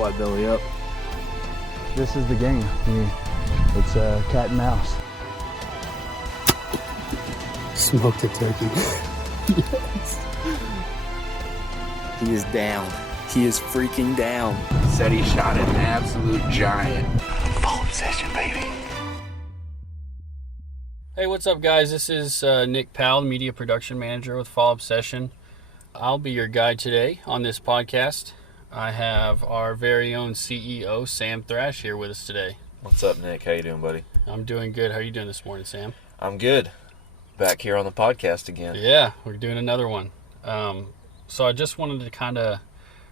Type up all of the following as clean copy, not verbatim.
Squat belly up. This is the game. It's cat and mouse. Smoked a turkey. Yes. He is down. He is freaking down. Said he shot an absolute giant. Full obsession, baby. Hey, what's up, guys? This is Nick Powell, Media Production Manager with Fall Obsession. I'll be your guide today on this podcast. I have our very own CEO, Sam Thrash, here with us today. What's up, Nick? How you doing, buddy? I'm doing good. How are you doing this morning, Sam? I'm good. Back here on the podcast again. Yeah, we're doing another one. So I just wanted to kind of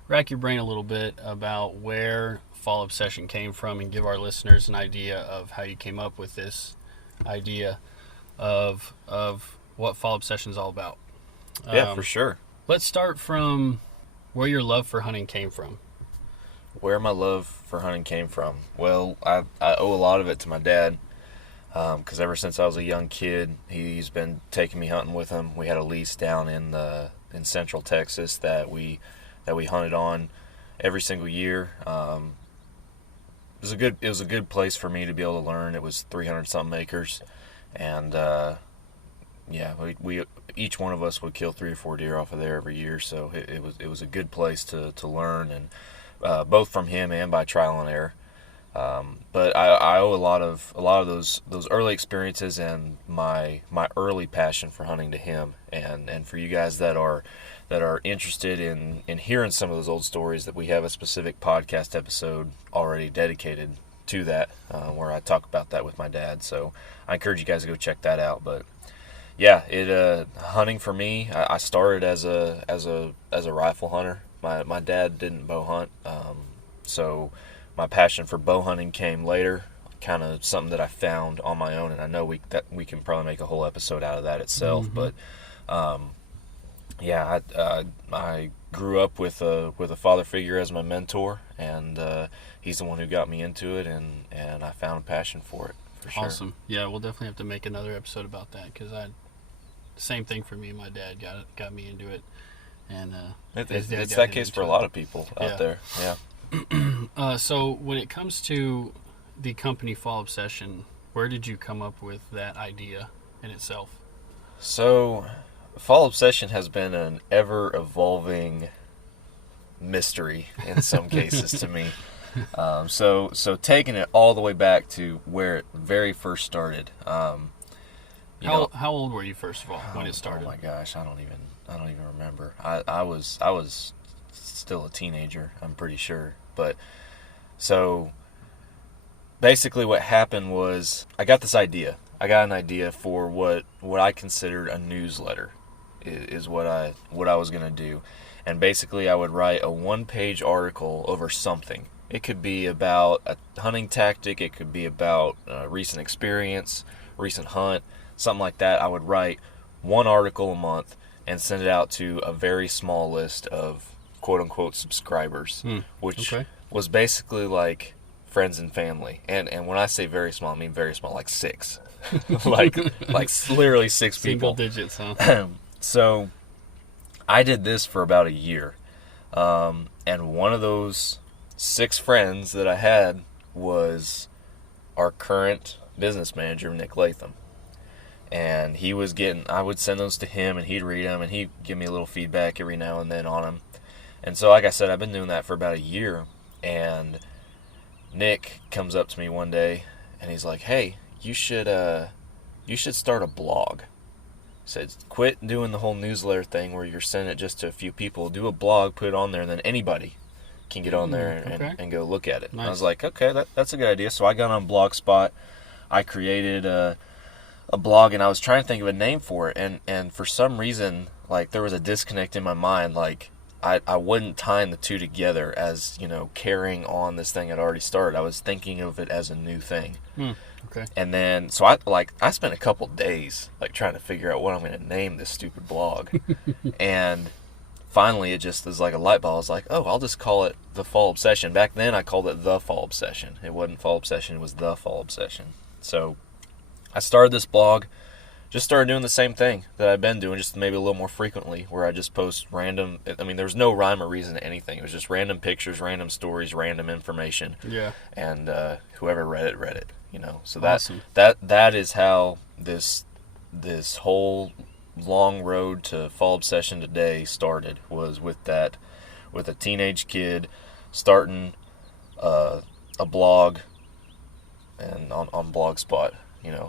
rack your brain a little bit about where Fall Obsession came from and give our listeners an idea of how you came up with this idea of what Fall Obsession is all about. Yeah, for sure. Let's start from where your love for hunting came from. Where my love for hunting came from? Well, I owe a lot of it to my dad, because ever since I was a young kid, he's been taking me hunting with him. We had a lease down in Central Texas that we hunted on every single year. It was a good place for me to be able to learn. It was 300 something acres, and we each one of us would kill 3 or 4 deer off of there every year. So it was a good place to learn, and both from him and by trial and error. But I owe a lot of those early experiences and my early passion for hunting to him, and for you guys that are interested in hearing some of those old stories, that we have a specific podcast episode already dedicated to that, where I talk about that with my dad. So I encourage you guys to go check that out. But yeah, hunting for me, I started as a rifle hunter. My dad didn't bow hunt, so my passion for bow hunting came later, kind of something that I found on my own, and I know we can probably make a whole episode out of that itself. Mm-hmm. But I grew up with a father figure as my mentor, and he's the one who got me into it, and I found a passion for it, for sure. Awesome. Yeah, we'll definitely have to make another episode about that, because same thing for me. My dad got me into it, and it's that case for a lot of people out there. Yeah. So when it comes to the company Fall Obsession, where did you come up with that idea in itself? So Fall Obsession has been an ever-evolving mystery in some cases to me. So taking it all the way back to where it very first started. How old were you, first of all, when it started? Oh my gosh, I don't even remember. I was still a teenager, I'm pretty sure. But so basically what happened was I got this idea. I got an idea for what I considered a newsletter is what I was going to do. And basically I would write a 1-page article over something. It could be about a hunting tactic, it could be about a recent experience, recent hunt, something like that. I would write one article a month and send it out to a very small list of quote-unquote subscribers, which was basically like friends and family. And when I say very small, I mean very small, like 6. like literally 6 people. Single digits, huh? So I did this for about a year. And one of those 6 friends that I had was our current business manager, Nick Latham. And I would send those to him, and he'd read them, and he'd give me a little feedback every now and then on them. And so, like I said, I've been doing that for about a year. And Nick comes up to me one day, and he's like, "Hey, you should start a blog." He said, "Quit doing the whole newsletter thing where you're sending it just to a few people. Do a blog, put it on there, and then anybody can get on there and go look at it." Nice. And I was like, okay, that's a good idea. So I got on Blogspot. I created a blog, and I was trying to think of a name for it. And for some reason, like, there was a disconnect in my mind. Like, I wasn't tying the two together as, carrying on this thing I'd already started. I was thinking of it as a new thing. Okay. And then, so I spent a couple days, trying to figure out what I'm going to name this stupid blog. And finally, it just was like a light bulb. I was like, oh, I'll just call it The Fall Obsession. Back then, I called it The Fall Obsession. It wasn't Fall Obsession, it was The Fall Obsession. So I started this blog, just started doing the same thing that I've been doing, just maybe a little more frequently, where I just post random. I mean, there's no rhyme or reason to anything. It was just random pictures, random stories, random information. Yeah. And whoever read it. So Awesome. that is how this whole long road to Fall Obsession today started, was with a teenage kid starting a blog and on Blogspot,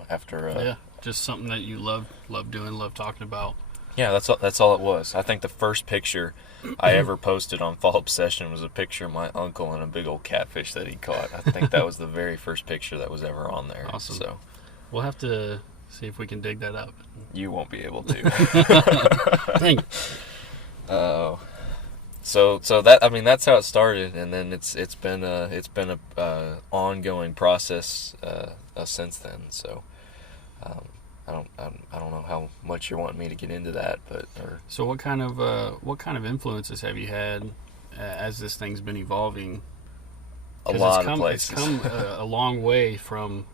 after just something that you love doing, love talking about. yeah, that's all it was. I think the first picture I ever posted on Fall Obsession was a picture of my uncle and a big old catfish that he caught. I think that was the very first picture that was ever on there. Awesome. So We'll have to see if we can dig that up. you won't be able to. Dang. So that, I mean, that's how it started, and then it's been a ongoing process since then. So I don't know how much you're wanting me to get into that, but So what kind of influences have you had as this thing's been evolving? a lot of places. It's come a long way from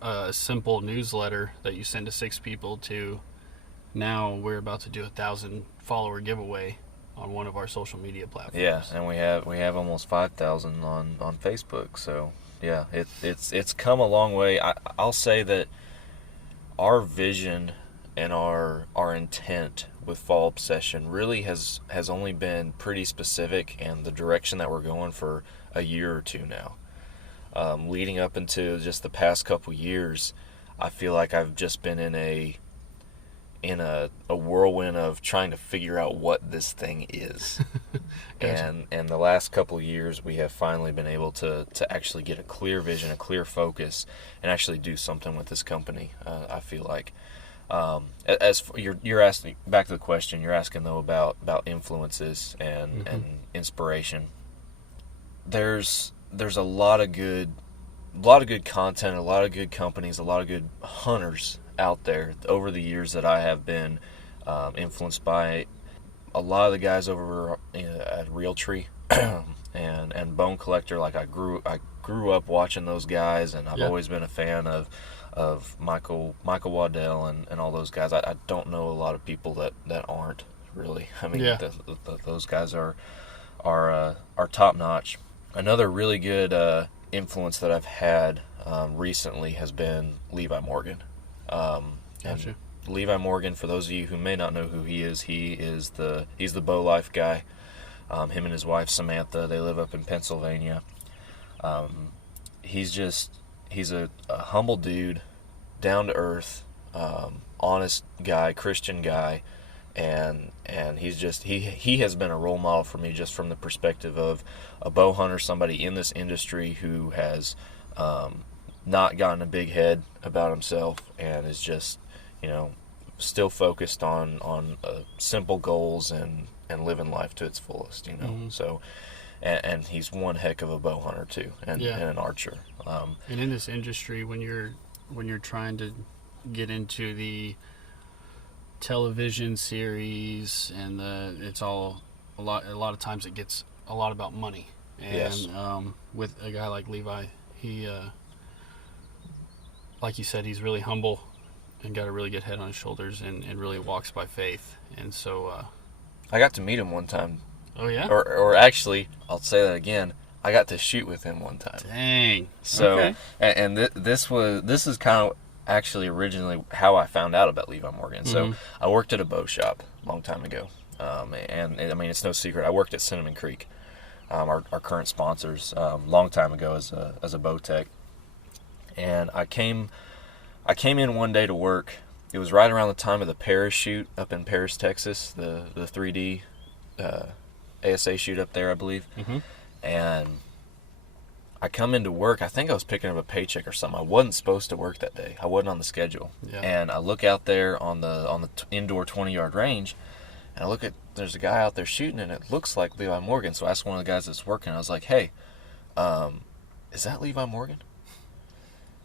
a simple newsletter that you send to 6 people to now we're about to do 1,000 follower giveaway on one of our social media platforms. Yeah, and we have almost 5,000 on Facebook. So yeah, it's come a long way. I'll say that our vision and our intent with Fall Obsession really has only been pretty specific, and the direction that we're going for a year or two now. Leading up into just the past couple years, I feel like I've just been in a whirlwind of trying to figure out what this thing is. Gotcha. And the last couple of years, we have finally been able to actually get a clear vision, a clear focus, and actually do something with this company. I feel like, as for, you're asking, back to the question, you're asking though about influences and inspiration. There's a lot of good content, a lot of good companies, a lot of good hunters out there over the years that I have been influenced by. A lot of the guys over at Realtree and Bone Collector, like I grew up watching those guys, and I've always been a fan of Michael Waddell and all those guys. I don't know a lot of people that aren't really. I mean, those guys are top notch. Another really good influence that I've had recently has been Levi Morgan. Gotcha. Levi Morgan, for those of you who may not know who he's the Bow Life guy. Him and his wife Samantha, they live up in Pennsylvania. He's a humble dude, down to earth, honest guy, Christian guy, and he has been a role model for me, just from the perspective of a bow hunter, somebody in this industry who has not gotten a big head about himself and is just still focused on simple goals and living life to its fullest. So and he's one heck of a bow hunter too, and an archer. And in this industry, when you're trying to get into the television series and it's all a lot of times it gets a lot about money. And with a guy like Levi, he like you said, he's really humble and got a really good head on his shoulders and really walks by faith. And so I got to meet him one time. Oh yeah? Or actually, I'll say that again, I got to shoot with him one time. Dang. So Okay. and this is kind of actually originally how I found out about Levi Morgan. So I worked at a bow shop a long time ago. And I mean, it's no secret, I worked at Cinnamon Creek, our current sponsors, long time ago as a bow tech. And I came in one day to work. It was right around the time of the Paris shoot up in Paris, Texas, the 3D ASA shoot up there, I believe. And I come into work. I think I was picking up a paycheck or something. I wasn't supposed to work that day. I wasn't on the schedule. Yeah. And I look out there on the indoor 20-yard range, and I look at, there's a guy out there shooting, and it looks like Levi Morgan. So I asked one of the guys that's working. I was like, "Hey, is that Levi Morgan?"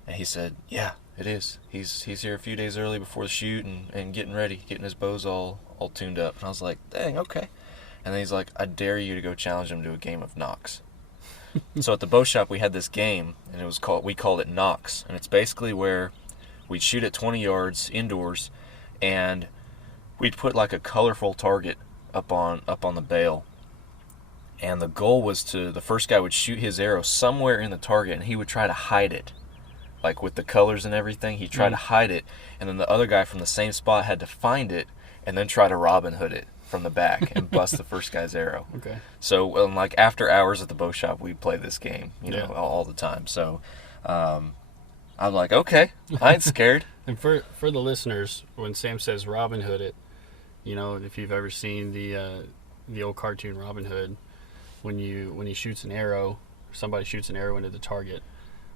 And he said, "Yeah, it is. He's here a few days early before the shoot and getting ready, getting his bows all tuned up." And I was like, "Dang, okay." And then he's like, "I dare you to go challenge him to a game of Knox." So at the bow shop we had this game, and we called it Knox, and it's basically where we'd shoot at 20 yards indoors, and we'd put like a colorful target up on the bale. And the goal was the first guy would shoot his arrow somewhere in the target, and he would try to hide it. Like with the colors and everything, he'd try to hide it, and then the other guy from the same spot had to find it and then try to Robin Hood it from the back and bust the first guy's arrow. Okay. So, like after hours at the bow shop, we'd play this game, all the time. So, I'm like, okay, I ain't scared. And for the listeners, when Sam says Robin Hood it, if you've ever seen the old cartoon Robin Hood, when he shoots an arrow, somebody shoots an arrow into the target,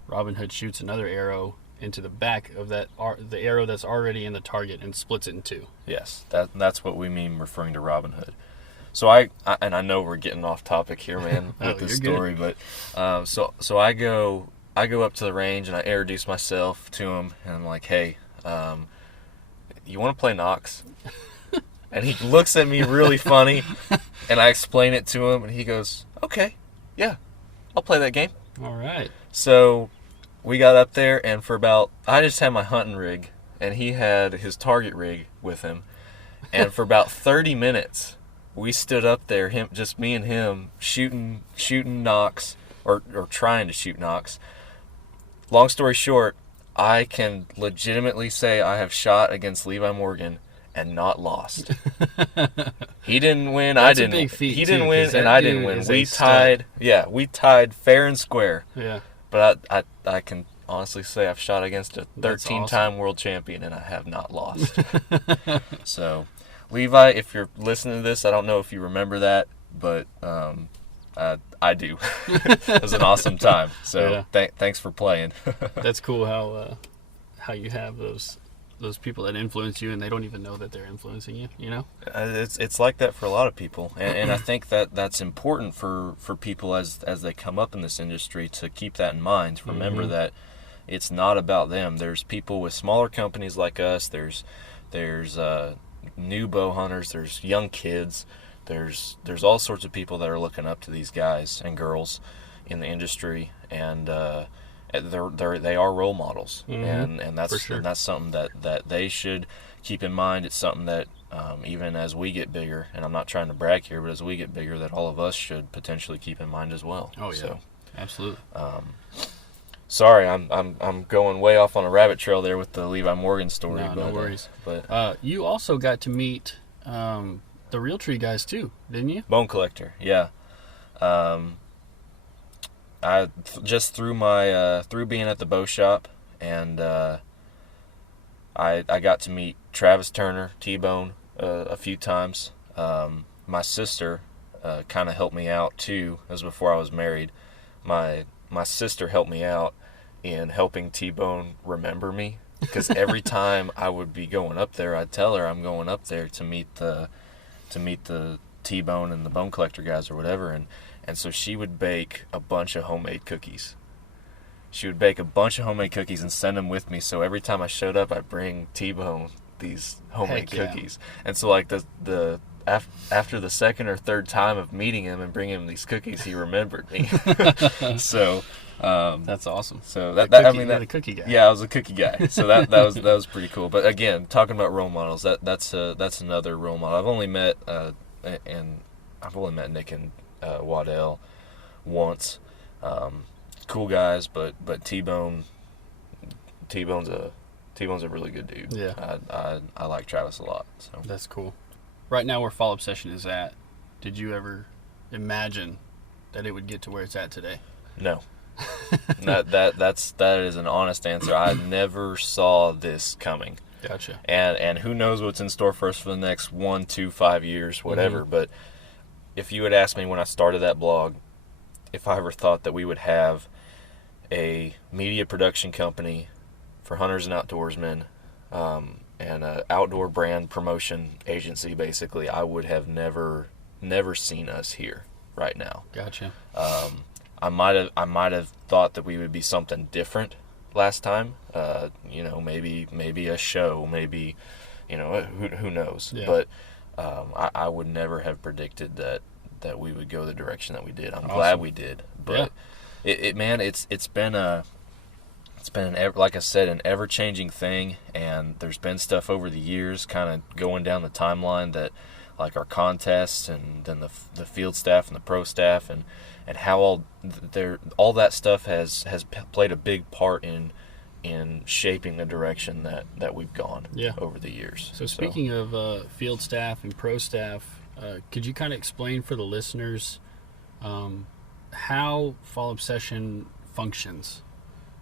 Robin Hood shoots another arrow into the back of the arrow that's already in the target and splits it in two. Yes, that's what we mean referring to Robin Hood. So I know we're getting off topic here, man, with this story, good. But so I go up to the range and I introduce myself to him, and I'm like, hey, you want to play Knox? And he looks at me really funny, and I explain it to him, and he goes, okay, yeah, I'll play that game. All right. So we got up there, and I just had my hunting rig, and he had his target rig with him. And for about 30 minutes, we stood up there, just me and him, shooting Knox, or trying to shoot Knox. Long story short, I can legitimately say I have shot against Levi Morgan and not lost. He didn't win, That's I didn't. A big feat he didn't too, win, and I didn't win. We tied fair and square. Yeah. But I can honestly say I've shot against a That's 13-time world champion, and I have not lost. So, Levi, if you're listening to this, I don't know if you remember that, but I do. It was an awesome time. So thanks for playing. That's cool how you have those people that influence you, and they don't even know that they're influencing you. It's like that for a lot of people, and I think that's important for people as they come up in this industry to keep that in mind. To remember that it's not about them. There's people with smaller companies like us. There's new bow hunters. There's young kids. There's all sorts of people that are looking up to these guys and girls in the industry, and they are role models, and that's sure. and that's something that they should keep in mind. It's something that even as we get bigger, and I'm not trying to brag here, but as we get bigger, that all of us should potentially keep in mind as well. Oh yeah, so, absolutely. Sorry, I'm going way off on a rabbit trail there with the Levi Morgan story. No worries. But you also got to meet the Realtree guys too, didn't you? Bone Collector, yeah. I just through being at the bow shop, and I got to meet Travis Turner, T-Bone, a few times. My sister kind of helped me out too. It was before I was married. My sister helped me out in helping T-Bone remember me, because every time I would be going up there, I'd tell her I'm going up there to meet the T-Bone and the Bone Collector guys or whatever, and so she would bake a bunch of homemade cookies. She would bake a bunch of homemade cookies and send them with me, so every time I showed up, I'd bring T-Bone these homemade cookies. And so like after the second or third time of meeting him and bringing him these cookies, he remembered me. So that's awesome. So you're the cookie guy. Yeah, I was a cookie guy. So that was pretty cool. But again, talking about role models, that's another role model. I've only met Nick and Waddell once. Cool guys, but T-Bone's a really good dude. Yeah. I like Travis a lot. So That's cool. Right now, where Fall Obsession is at, did you ever imagine that it would get to where it's at today? No. that is an honest answer. I never saw this coming. Gotcha. And who knows what's in store for us for the next 1, 2, 5 years, whatever. But if you had asked me when I started that blog, if I ever thought that we would have a media production company for hunters and outdoorsmen, and an outdoor brand promotion agency, basically, I would have never seen us here right now. Gotcha. I might have thought that we would be something different last time. Maybe a show, maybe, who knows. Yeah. But I would never have predicted that we would go the direction that we did. I'm Awesome. glad we did. But it's been it's been, like I said, an ever-changing thing, and there's been stuff over the years kind of going down the timeline that, like our contests and then the field staff and the pro staff and how all that stuff has played a big part in shaping the direction that we've gone over the years. So speaking of field staff and pro staff, could you kind of explain for the listeners how Fall Obsession functions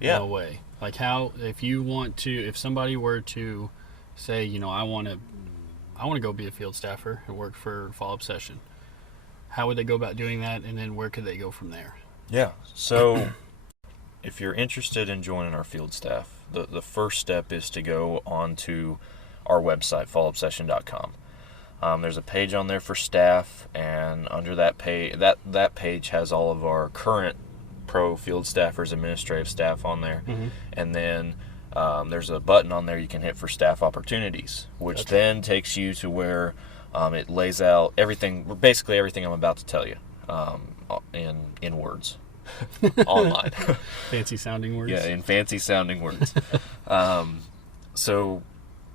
in a way? Like how, if somebody were to say, I want to go be a field staffer and work for Fall Obsession, how would they go about doing that, and then where could they go from there? Yeah. So if you're interested in joining our field staff, the first step is to go onto our website, fallobsession.com. There's a page on there for staff, and under that page, that page has all of our current pro field staffers, administrative staff on there. Mm-hmm. And then there's a button on there you can hit for staff opportunities, which then takes you to where it lays out basically everything I'm about to tell you in words. Online. Fancy sounding words. Yeah, in fancy sounding words. So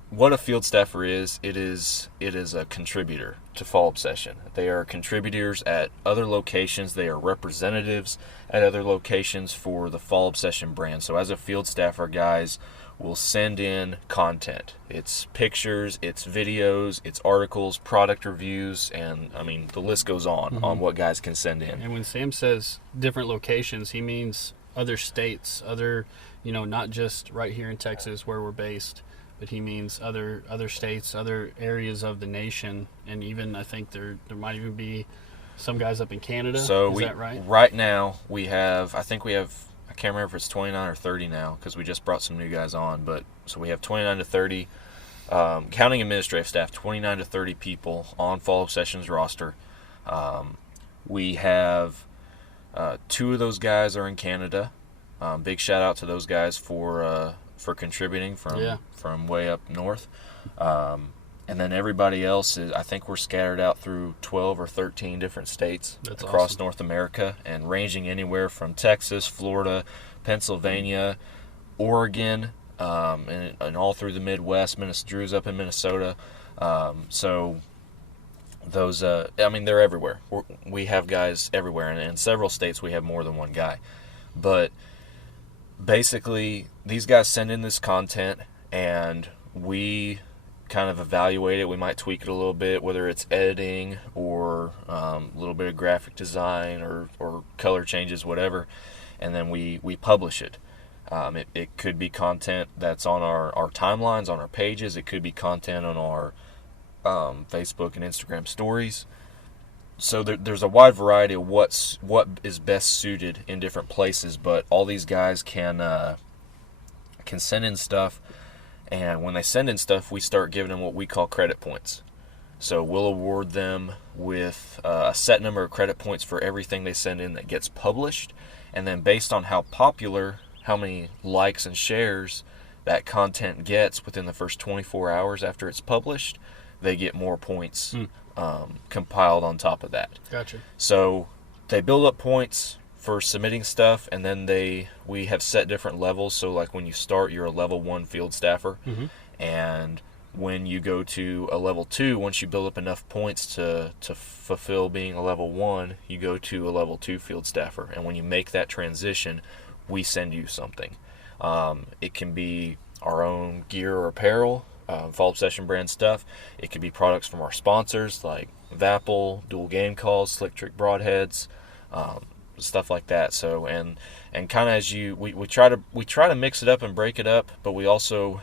what a field staffer is, it is a contributor to Fall Obsession. They are contributors at other locations. They are representatives at other locations for the Fall Obsession brand. So as a field staffer, guys will send in content. It's pictures, it's videos, it's articles, product reviews, and I mean the list goes on what guys can send in. And when Sam says different locations, he means other states, other, not just right here in Texas where we're based, but he means other states, other areas of the nation, and even I think there might even be some guys up in Canada. So is that right? Right now we have, I can't remember if it's 29 or 30 now because we just brought some new guys on, but so we have 29 to 30, counting administrative staff, 29 to 30 people on Fall Obsession's roster. We have 2 of those guys are in Canada. Big shout out to those guys for contributing from way up north. And then everybody else I think we're scattered out through 12 or 13 different states across North America, and ranging anywhere from Texas, Florida, Pennsylvania, Oregon, and all through the Midwest. Drew's up in Minnesota. So those, they're everywhere. We have guys everywhere, and in several states we have more than one guy. But basically, these guys send in this content, and we kind of evaluate it. We might tweak it a little bit, whether it's editing or a little bit of graphic design or color changes, whatever, and then we publish it. It could be content that's on our timelines, on our pages. It could be content on our Facebook and Instagram stories. So there's a wide variety of what is best suited in different places, but all these guys can send in stuff. And when they send in stuff, we start giving them what we call credit points. So we'll award them with a set number of credit points for everything they send in that gets published. And then based on how popular, how many likes and shares that content gets within the first 24 hours after it's published, they get more points compiled on top of that. Gotcha. So they build up points for submitting stuff, and then we have set different levels. So like when you start, you're a level 1 field staffer, and when you go to a level 2, once you build up enough points to fulfill being a level 1, you go to a level 2 field staffer. And when you make that transition, we send you something. It can be our own gear or apparel, Fall Obsession brand stuff. It could be products from our sponsors like Vapple, Dual Game Calls, Slick Trick Broadheads, stuff like that. So and kind of as we try to mix it up and break it up, but we also,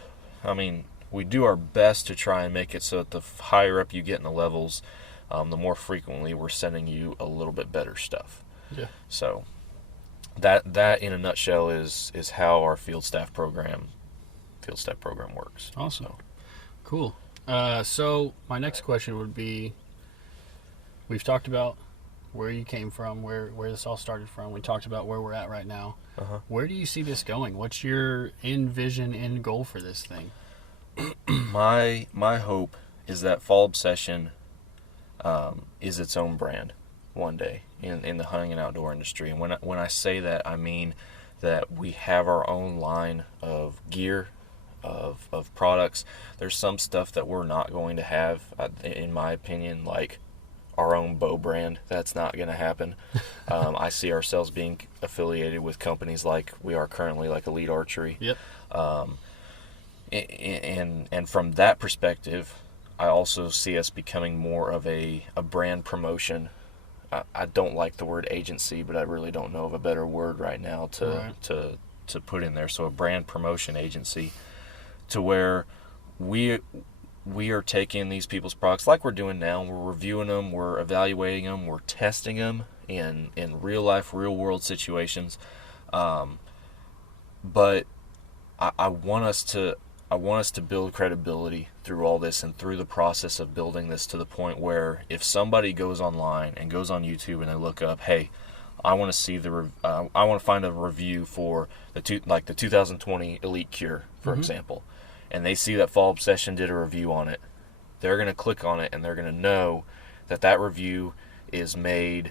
we do our best to try and make it so that the higher up you get in the levels, the more frequently we're sending you a little bit better stuff. Yeah. So that in a nutshell is how our field staff program works. Awesome. Cool. So my next question would be, we've talked about where you came from, where this all started from. We talked about where we're at right now. Where do you see this going? What's your end goal for this thing? My hope is that Fall Obsession is its own brand one day in the hunting and outdoor industry. And when I say that, I mean that we have our own line of gear, of products. There's some stuff that we're not going to have, in my opinion, like our own bow brand. That's not going to happen. I see ourselves being affiliated with companies like we are currently, like Elite Archery. Yep. And from that perspective, I also see us becoming more of a brand promotion. I don't like the word agency, but I really don't know of a better word right now to put in there. So a brand promotion agency, to where we are taking these people's products like we're doing now. We're reviewing them, we're evaluating them, we're testing them in real life, real world situations. But I want us to build credibility through all this, and through the process of building this to the point where if somebody goes online and goes on YouTube and they look up, hey, I want to see I want to find a review for the 2020 Elite Cure, for example, and they see that Fall Obsession did a review on it, they're going to click on it and they're going to know that review is made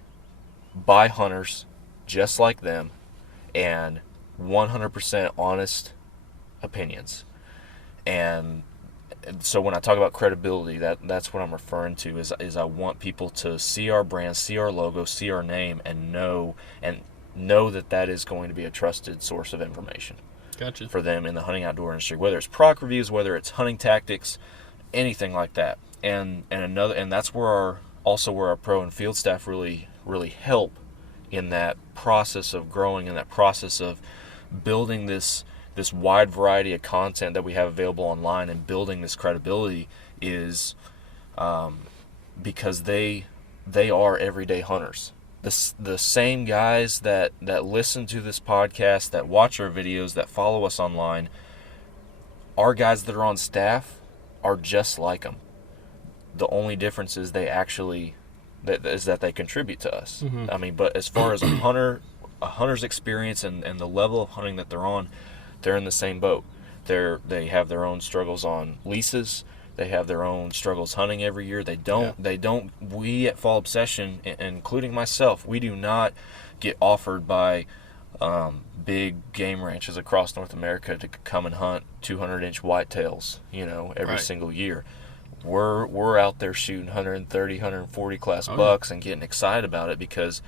by hunters just like them, and 100% honest opinions. And so when I talk about credibility, that's what I'm referring to, is I want people to see our brand, see our logo, see our name, and know that is going to be a trusted source of information. Gotcha. For them in the hunting outdoor industry, whether it's product reviews, whether it's hunting tactics, anything like that. And that's where our pro and field staff really help in that process of growing, in that process of building this wide variety of content that we have available online, and building this credibility, is because they are everyday hunters. The same guys that listen to this podcast, that watch our videos, that follow us online, our guys that are on staff are just like them. The only difference is they contribute to us. I mean, but as far as a hunter's experience and the level of hunting that they're on, they're in the same boat. They have their own struggles on leases. They have their own struggles hunting every year. We at Fall Obsession, including myself, we do not get offered by big game ranches across North America to come and hunt 200-inch whitetails, every single year. We're out there shooting 130, 140 class bucks and getting excited about it because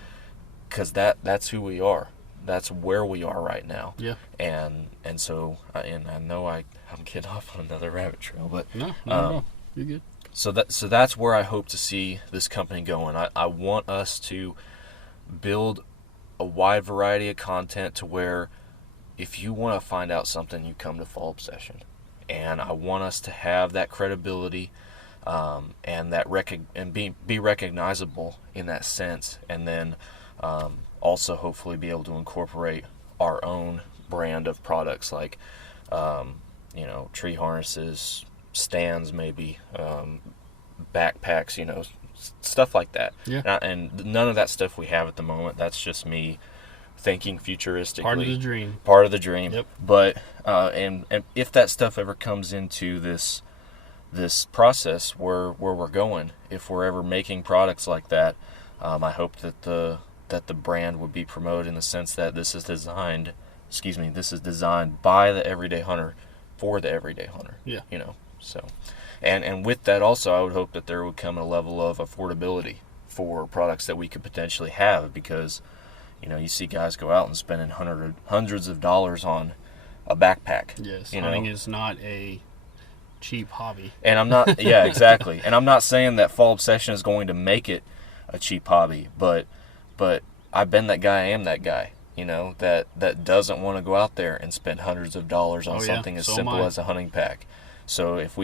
that's who we are. That's where we are right now. Yeah. And so I know I'm getting off on another rabbit trail, but no, you're good. So that's where I hope to see this company going. I want us to build a wide variety of content to where if you want to find out something, you come to Fall Obsession. And I want us to have that credibility, and that be recognizable in that sense, and then also hopefully be able to incorporate our own brand of products, like tree harnesses, stands, maybe backpacks, stuff like that. Yeah. And none of that stuff we have at the moment. That's just me thinking futuristically. Part of the dream. Yep. But and if that stuff ever comes into this process where we're going, if we're ever making products like that, I hope that the brand would be promoted in the sense that this is designed by the everyday hunter for the everyday hunter. Yeah. So and with that also, I would hope that there would come a level of affordability for products that we could potentially have, because you see guys go out and spending hundreds of dollars on a backpack. Yes, hunting is not a cheap hobby. And I'm not, yeah, exactly. And I'm not saying that Fall Obsession is going to make it a cheap hobby, but I've been that guy, I am that guy, that doesn't want to go out there and spend hundreds of dollars on something as simple as a hunting pack. So if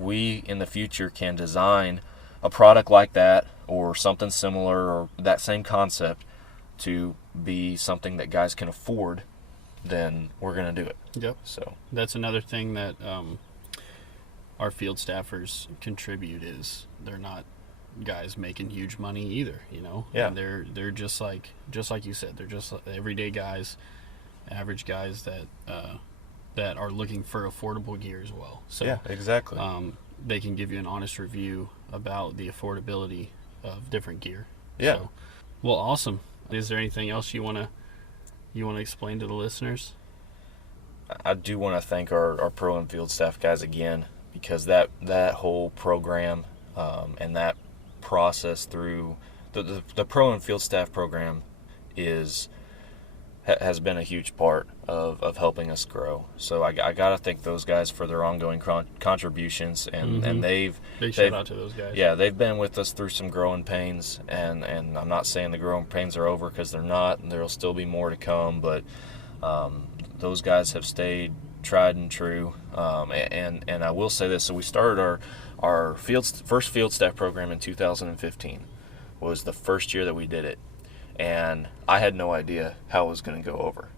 we in the future can design a product like that, or something similar, or that same concept, to be something that guys can afford, then we're going to do it. Yep. So that's another thing that our field staffers contribute, is they're not guys making huge money either, Yeah. And they're just like you said, they're just everyday guys, average guys that are looking for affordable gear as well. So yeah, exactly. They can give you an honest review about the affordability of different gear. Yeah. So, well, awesome. Is there anything else you want to you want to explain to the listeners? I do want to thank our pro and field staff guys again, because that whole program and that process through the pro and field staff program has been a huge part of helping us grow. So I got to thank those guys for their ongoing contributions, and Big shout out to those guys. Yeah, they've been with us through some growing pains, and I'm not saying the growing pains are over, because they're not, and there'll still be more to come, but those guys have stayed tried and true. And I will say this, so we started our first field staff program in 2015. Was the first year that we did it. And I had no idea how it was going to go over.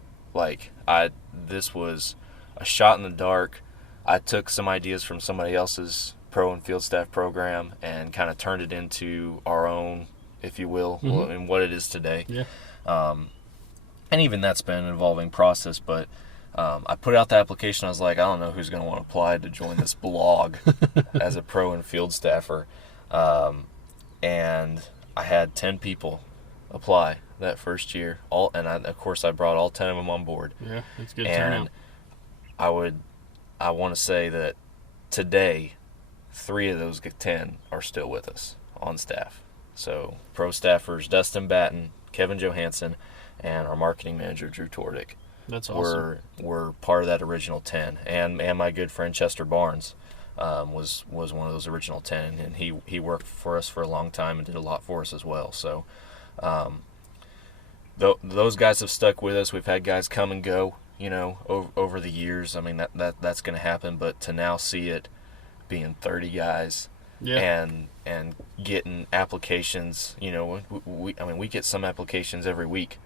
This was a shot in the dark. I took some ideas from somebody else's pro and field staff program and kind of turned it into our own, if you will, and what it is today. Yeah. And even that's been an evolving process, but I put out the application. I was like, I don't know who's going to want to apply to join this blog as a pro and field staffer. And I had 10 people apply that first year. Of course I brought all 10 of them on board. Yeah, that's a good and turnout. I want to say that today 3 of those 10 are still with us on staff. So pro staffers Dustin Batten, Kevin Johansson, and our marketing manager Drew Tordick. That's awesome. Were part of that original 10, and my good friend Chester Barnes was one of those original 10, and he worked for us for a long time and did a lot for us as well. So those guys have stuck with us. We've had guys come and go, over the years. I mean, that's going to happen, but to now see it being 30 guys, and getting applications, we get some applications every week,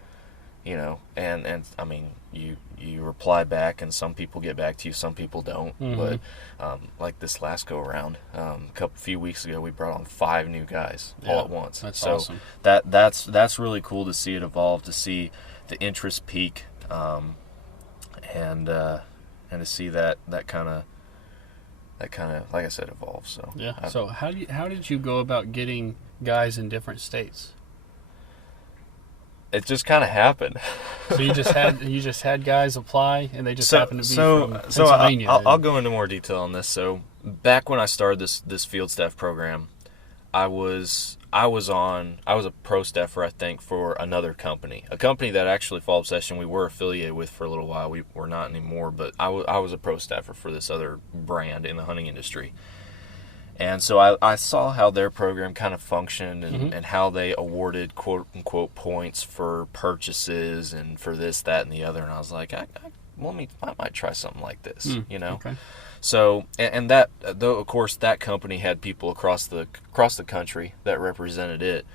and I mean, you reply back, and some people get back to you, some people don't. But like this last go around, a few weeks ago, we brought on 5 new guys all at once. That's so awesome. That's really cool to see it evolve, to see the interest peak, and to see that kind of like I said, evolve. So yeah. So how did you go about getting guys in different states? It just kind of happened. So you just had guys apply, and they just happened to be from So Pennsylvania. I'll go into more detail on this. So back when I started this field staff program, I was a pro staffer, I think, for another company, a company that actually Fall Obsession we were affiliated with for a little while. We were not anymore, but I was a pro staffer for this other brand in the hunting industry. And so I saw how their program kind of functioned, and how they awarded quote-unquote points for purchases and for this, that, and the other. And I was like, I might try something like this, Okay. So, and that, though, of course, that company had people across the country that represented it.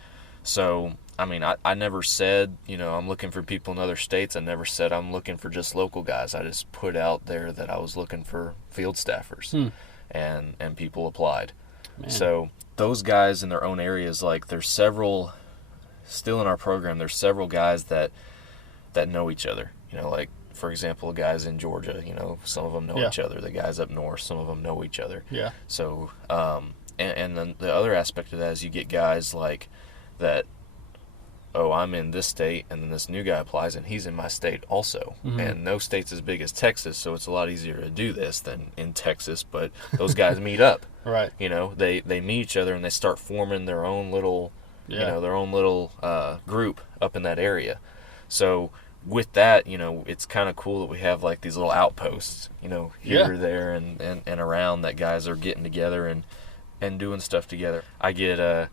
So, I mean, I never said, I'm looking for people in other states. I never said I'm looking for just local guys. I just put out there that I was looking for field staffers. And people applied. Man. So those guys in their own areas, like there's several still in our program. There's several guys that know each other. Like for example, guys in Georgia. Some of them know each other. The guys up north, some of them know each other. Yeah. So and then the other aspect of that is you get guys like that. Oh, I'm in this state, and then this new guy applies, and he's in my state also. And no state's as big as Texas, so it's a lot easier to do this than in Texas. But those guys meet up. Right. They meet each other, and they start forming their own little, group up in that area. So with that, it's kind of cool that we have like these little outposts, here, there, and around, that guys are getting together and doing stuff together. I get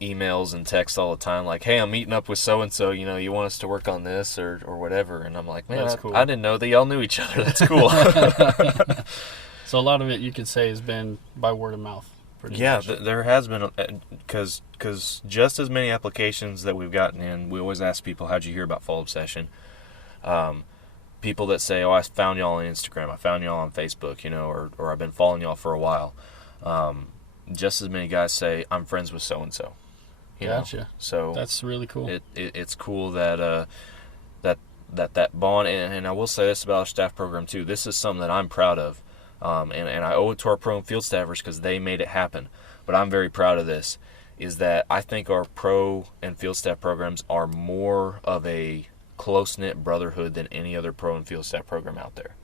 emails and texts all the time like, hey, I'm meeting up with so-and-so, you want us to work on this or whatever. And I'm like, man, That's cool. I didn't know that y'all knew each other. That's cool. So a lot of it, you could say, has been by word of mouth. Yeah, there has been, because just as many applications that we've gotten in, we always ask people, how'd you hear about Fall Obsession? People that say, oh, I found y'all on Instagram, I found y'all on Facebook, or I've been following y'all for a while. Just as many guys say, I'm friends with so-and-so. Gotcha. So that's really cool. It's cool that that bond, and I will say this about our staff program too. This is something that I'm proud of, and I owe it to our pro and field staffers because they made it happen. But I'm very proud of this. Is that I think our pro and field staff programs are more of a close-knit brotherhood than any other pro and field staff program out there.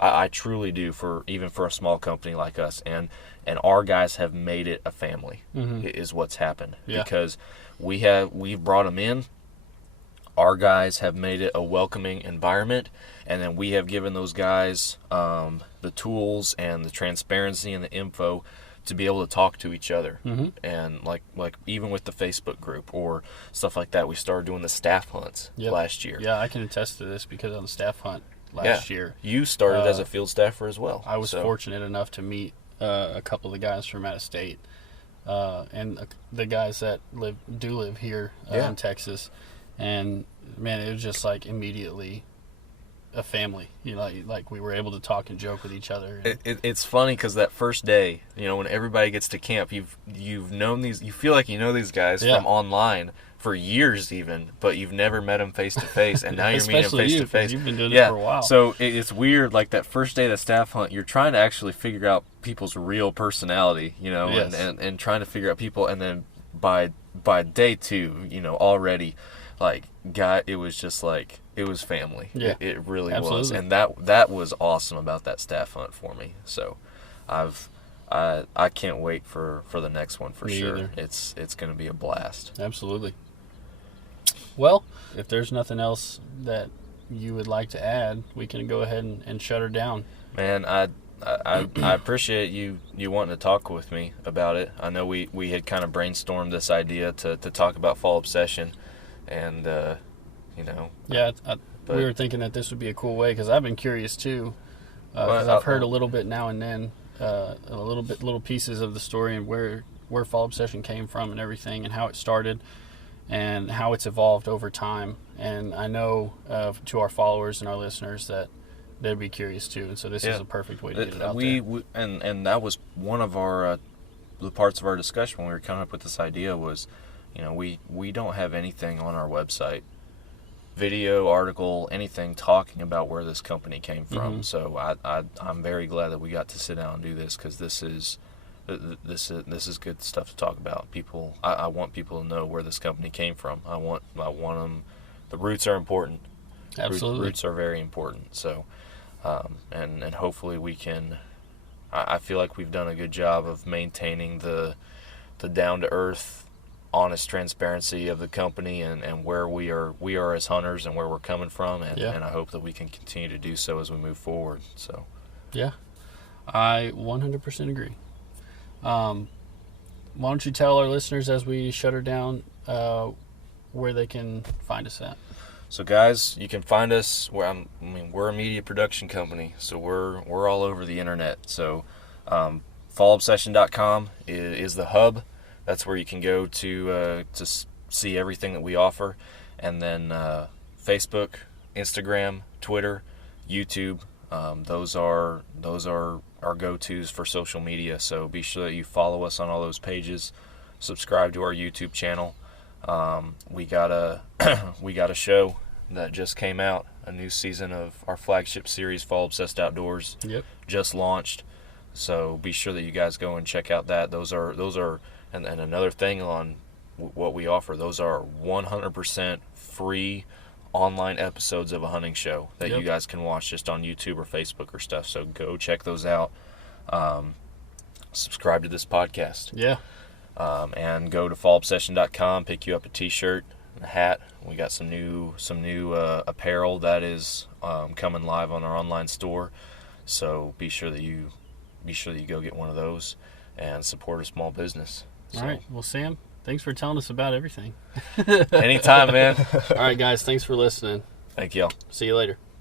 I truly do, even for a small company like us, and our guys have made it a family. Is what's happened, because we've brought them in. Our guys have made it a welcoming environment, and then we have given those guys the tools and the transparency and the info to be able to talk to each other. And like even with the Facebook group or stuff like that, we started doing the staff hunts last year. Yeah, I can attest to this because on the staff hunt last year. You started as a field staffer as well. I was fortunate enough to meet a couple of the guys from out of state, and the guys that do live here in Texas, and man, it was just like immediately a family. You know, like we were able to talk and joke with each other. It's funny because that first day, you know, when everybody gets to camp, you've known these, you feel like you know these guys from online for years even, but you've never met them face to face, and now you're meeting them face to face. You've been doing it for a while. So it's weird, like that first day of the staff hunt, you're trying to actually figure out people's real personality, you know, and trying to figure out people, and then by day 2, you know, already, like, it was just like, it was family. Yeah, it really absolutely was, and that was awesome about that staff hunt for me. So I can't wait for the next one for Me sure. either. It's going to be a blast. Absolutely. Well, if there's nothing else that you would like to add, we can go ahead and shut her down. Man, I appreciate you wanting to talk with me about it. I know we had kind of brainstormed this idea to talk about Fall Obsession, and you know. Yeah, we were thinking that this would be a cool way, because I've been curious too, because I've heard a little bit now and then, little pieces of the story and where Fall Obsession came from and everything, and how it started and how it's evolved over time. And I know to our followers and our listeners that they'd be curious too, and so this is a perfect way to get it out there. And that was one of our the parts of our discussion when we were coming up with this idea was, you know, we don't have anything on our website, video, article, anything talking about where this company came from. So I'm very glad that we got to sit down and do this, because this is good stuff to talk about. People, I want people to know where this company came from. I want them. The roots are important. Absolutely, roots are very important. So, and hopefully we can. I feel like we've done a good job of maintaining the down to earth, honest transparency of the company and where we are as hunters and where we're coming from, and I hope that we can continue to do so as we move forward. So, yeah, I 100% agree. Why don't you tell our listeners as we shut her down where they can find us at? So guys, you can find us we're a media production company, so we're all over the internet. So fallobsession.com is the hub. That's where you can go to see everything that we offer, and then Facebook, Instagram, Twitter, YouTube. Those are our go-tos for social media. So be sure that you follow us on all those pages. Subscribe to our YouTube channel. We got a show that just came out, a new season of our flagship series, Fall Obsessed Outdoors. Just launched. So be sure that you guys go and check out that. Those are and another thing on what we offer, those are 100% free online episodes of a hunting show that you guys can watch just on YouTube or Facebook or stuff. So go check those out. Subscribe to this podcast. And go to fallobsession.com, pick you up a t-shirt, a hat. We got some new apparel that is coming live on our online store. So be sure that you go get one of those and support a small business. So. All right. Well, Sam, thanks for telling us about everything. Anytime, man. All right, guys. Thanks for listening. Thank y'all. See you later.